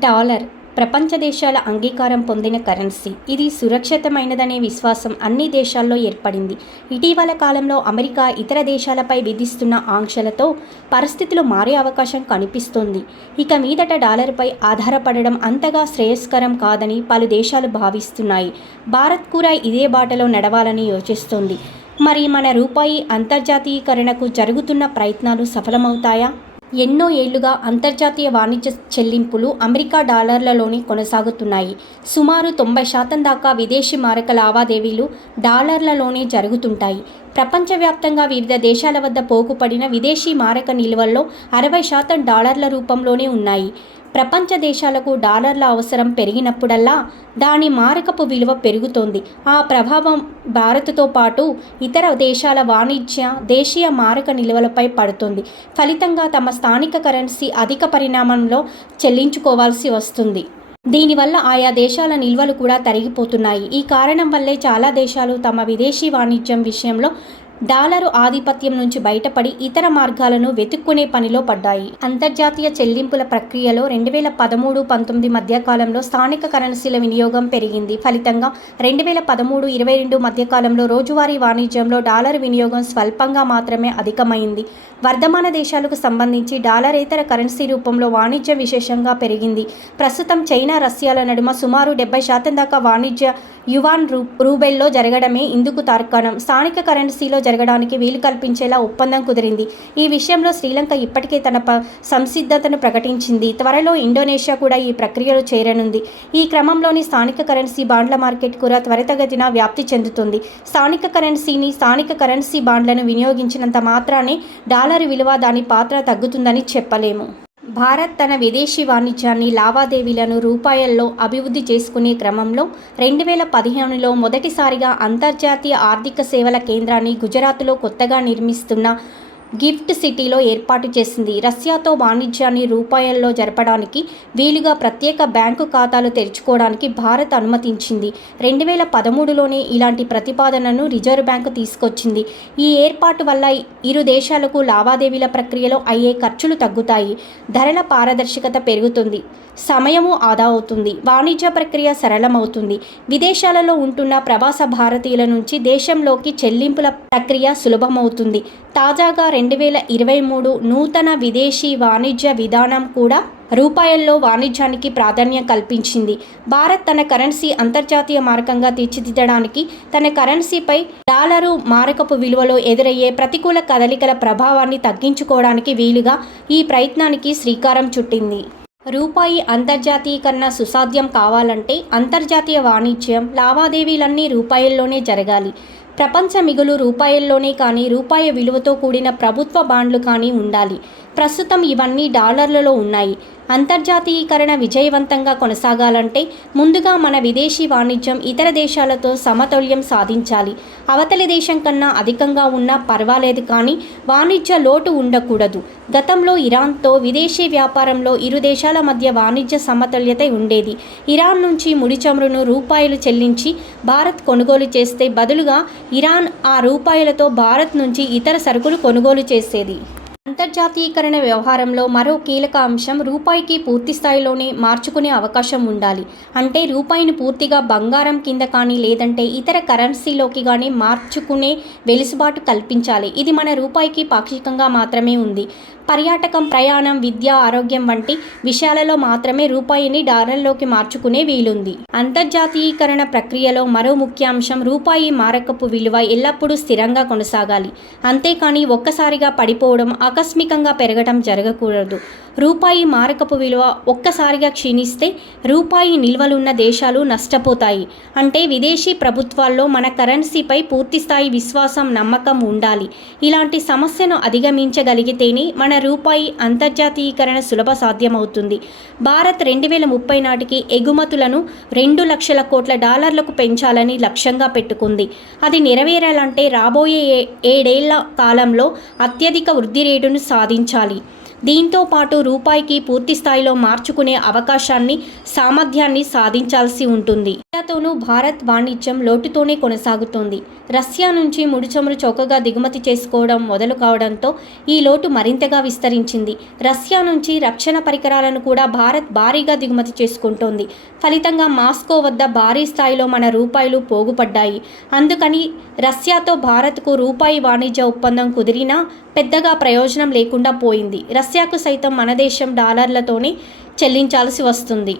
Dollar ప్రపంచ దేశాల అంగీకారం పొందిన కరెన్సీ. ఇది సురక్షితమైనదనే విశ్వాసం అన్ని దేశాల్లో ఏర్పడింది. ఇటీవల కాలంలో అమెరికా ఇతర దేశాలపై విధిస్తున్న ఆంక్షలతో పరిస్థితులు మారే అవకాశం కనిపిస్తోంది. ఇక మీదట డాలర్పై ఆధారపడడం అంతగా శ్రేయస్కరం కాదని పలు దేశాలు భావిస్తున్నాయి. భారత్ కూడా ఇదే బాటలో నడవాలని యోచిస్తోంది. మరి మన రూపాయి అంతర్జాతీయకరణకు జరుగుతున్న ప్రయత్నాలు సఫలమవుతాయా? ఎన్నో ఏళ్లుగా అంతర్జాతీయ వాణిజ్య చెల్లింపులు అమెరికా డాలర్లలోనే కొనసాగుతున్నాయి. సుమారు 90% దాకా విదేశీ మారక లావాదేవీలు డాలర్లలోనే జరుగుతుంటాయి. ప్రపంచవ్యాప్తంగా వివిధ దేశాల వద్ద పోగుపడిన విదేశీ మారక నిల్వల్లో 60% డాలర్ల రూపంలోనే ఉన్నాయి. ప్రపంచ దేశాలకు డాలర్ల అవసరం పెరిగినప్పుడల్లా దాని మారకపు విలువ పెరుగుతోంది. ఆ ప్రభావం భారత్తో పాటు ఇతర దేశాల వాణిజ్య, దేశీయ మారక నిల్వలపై పడుతోంది. ఫలితంగా తమ స్థానిక కరెన్సీ అధిక పరిమాణంలో చెల్లించుకోవాల్సి వస్తుంది. దీనివల్ల ఆయా దేశాల నిల్వలు కూడా తరిగిపోతున్నాయి. ఈ కారణం వల్లే చాలా దేశాలు తమ విదేశీ వాణిజ్యం విషయంలో డాలరు ఆధిపత్యం నుంచి బయటపడి ఇతర మార్గాలను వెతుక్కునే పనిలో పడ్డాయి. అంతర్జాతీయ చెల్లింపుల ప్రక్రియలో 2013-19 మధ్యకాలంలో స్థానిక కరెన్సీల వినియోగం పెరిగింది. ఫలితంగా 2013-22 మధ్యకాలంలో రోజువారీ వాణిజ్యంలో డాలర్ వినియోగం స్వల్పంగా మాత్రమే అధికమైంది. వర్ధమాన దేశాలకు సంబంధించి డాలరేతర కరెన్సీ రూపంలో వాణిజ్యం విశేషంగా పెరిగింది. ప్రస్తుతం చైనా, రష్యాల నడుమ సుమారు 70% దాకా వాణిజ్య యువాన్ రూబెల్లో జరగడమే ఇందుకు తార్కాణం. స్థానిక కరెన్సీలో జరగడానికి వీలు కల్పించేలా ఒప్పందం కుదిరింది. ఈ విషయంలో శ్రీలంక ఇప్పటికే తన సంసిద్ధతను ప్రకటించింది. త్వరలో ఇండోనేషియా కూడా ఈ ప్రక్రియలో చేరనుంది. ఈ క్రమంలోని స్థానిక కరెన్సీ బాండ్ల మార్కెట్ కూడా త్వరితగతిన వ్యాప్తి చెందుతుంది. స్థానిక కరెన్సీ బాండ్లను వినియోగించినంత మాత్రానే డాలర్ విలువ, దాని పాత్ర తగ్గుతుందని చెప్పలేము. భారత్ తన విదేశీ వాణిజ్యాన్ని, లావాదేవీలను రూపాయల్లో అభివృద్ధి చేసుకునే క్రమంలో 2015లో మొదటిసారిగా అంతర్జాతీయ ఆర్థిక సేవల కేంద్రాన్ని గుజరాత్లో కొత్తగా నిర్మిస్తున్న గిఫ్ట్ సిటీలో ఏర్పాటు చేసింది. రష్యాతో వాణిజ్యాన్ని రూపాయల్లో జరపడానికి వీలుగా ప్రత్యేక బ్యాంకు ఖాతాలు తెరుచుకోవడానికి భారత్ అనుమతించింది. 2013లోనే ఇలాంటి ప్రతిపాదనను రిజర్వ్ బ్యాంకు తీసుకొచ్చింది. ఈ ఏర్పాటు వల్ల ఇరు దేశాలకు లావాదేవీల ప్రక్రియలో అయ్యే ఖర్చులు తగ్గుతాయి, ధరల పారదర్శకత పెరుగుతుంది, సమయము ఆదా అవుతుంది, వాణిజ్య ప్రక్రియ సరళమవుతుంది. విదేశాలలో ఉంటున్న ప్రవాస భారతీయుల నుంచి దేశంలోకి చెల్లింపుల ప్రక్రియ సులభమవుతుంది. తాజాగా 2023 నూతన విదేశీ వాణిజ్య విధానం కూడా రూపాయల్లో వాణిజ్యానికి ప్రాధాన్యం కల్పించింది. భారత్ తన కరెన్సీ అంతర్జాతీయ మారకంగా తీర్చిదిద్దడానికి, తన కరెన్సీపై డాలరు మారకపు విలువలో ఎదురయ్యే ప్రతికూల కదలికల ప్రభావాన్ని తగ్గించుకోవడానికి వీలుగా ఈ ప్రయత్నానికి శ్రీకారం చుట్టింది. రూపాయి అంతర్జాతీయకరణ సుసాధ్యం కావాలంటే అంతర్జాతీయ వాణిజ్యం, లావాదేవీలన్నీ రూపాయల్లోనే జరగాలి. ప్రపంచ మిగులు రూపాయల్లోనే కానీ, రూపాయి విలువతో కూడిన ప్రభుత్వ బాండ్లు కానీ ఉండాలి. ప్రస్తుతం ఇవన్నీ డాలర్లలో ఉన్నాయి. అంతర్జాతీయకరణ విజయవంతంగా కొనసాగాలంటే ముందుగా మన విదేశీ వాణిజ్యం ఇతర దేశాలతో సమతుల్యం సాధించాలి. అవతలి దేశం కన్నా అధికంగా ఉన్నా పర్వాలేదు, కానీ వాణిజ్య లోటు ఉండకూడదు. గతంలో ఇరాన్తో విదేశీ వ్యాపారంలో ఇరు దేశాల మధ్య వాణిజ్య సమతుల్యత ఉండేది. ఇరాన్ నుంచి ముడి చమురును రూపాయలు చెల్లించి భారత్ కొనుగోలు చేస్తే బదులుగా ఇరాన్ ఆ రూపాయలతో భారత్ నుంచి ఇతర సరుకులు కొనుగోలు చేసేది. అంతర్జాతీయకరణ వ్యవహారంలో మరో కీలక అంశం రూపాయికి పూర్తి స్థాయిలోనే మార్చుకునే అవకాశం ఉండాలి. అంటే రూపాయిని పూర్తిగా బంగారం కింద కానీ, లేదంటే ఇతర కరెన్సీలోకి కానీ మార్చుకునే వెసులుబాటు కల్పించాలి. ఇది మన రూపాయికి పాక్షికంగా మాత్రమే ఉంది. పర్యాటకం, ప్రయాణం, విద్య, ఆరోగ్యం వంటి విషయాలలో మాత్రమే రూపాయిని డాలర్లోకి మార్చుకునే వీలుంది. అంతర్జాతీయకరణ ప్రక్రియలో మరో ముఖ్య అంశం రూపాయి మారకపు విలువ ఎల్లప్పుడూ స్థిరంగా కొనసాగాలి. అంతేకాని ఒక్కసారిగా పడిపోవడం, ఆకస్మికంగా పెరగడం జరగకూడదు. రూపాయి మారకపు విలువ ఒక్కసారిగా క్షీణిస్తే రూపాయి నిల్వలున్న దేశాలు నష్టపోతాయి. అంటే విదేశీ ప్రభుత్వాల్లో మన కరెన్సీపై పూర్తిస్థాయి విశ్వాసం, నమ్మకం ఉండాలి. ఇలాంటి సమస్యను అధిగమించగలిగితేనే మన రూపాయి అంతర్జాతీయకరణ సులభ సాధ్యమవుతుంది. భారత్ 2030 నాటికి ఎగుమతులను 2 లక్షల కోట్ల డాలర్లకు పెంచాలని లక్ష్యంగా పెట్టుకుంది. అది నెరవేరాలంటే రాబోయే 7 ఏళ్ల కాలంలో అత్యధిక వృద్ధి రేటును సాధించాలి. దీంతో పాటు రూపాయికి పూర్తి స్థాయిలో మార్చుకునే అవకాశాన్ని, సామర్థ్యాన్ని సాధించాల్సి ఉంటుంది. రష్యాతోనూ భారత్ వాణిజ్యం లోటుతోనే కొనసాగుతోంది. రష్యా నుంచి ముడి చమురు చౌకగా దిగుమతి చేసుకోవడం మొదలు కావడంతో ఈ లోటు మరింతగా విస్తరించింది. రష్యా నుంచి రక్షణ పరికరాలను కూడా భారత్ భారీగా దిగుమతి చేసుకుంటోంది. ఫలితంగా మాస్కో వద్ద భారీ స్థాయిలో మన రూపాయలు పోగుపడ్డాయి. అందుకని రష్యాతో భారత్కు రూపాయి వాణిజ్య ఒప్పందం కుదిరినా పెద్దగా ప్రయోజనం లేకుండా పోయింది. రష్యాకు సైతం మన దేశం డాలర్లతోనే చెల్లించాల్సి వస్తుంది.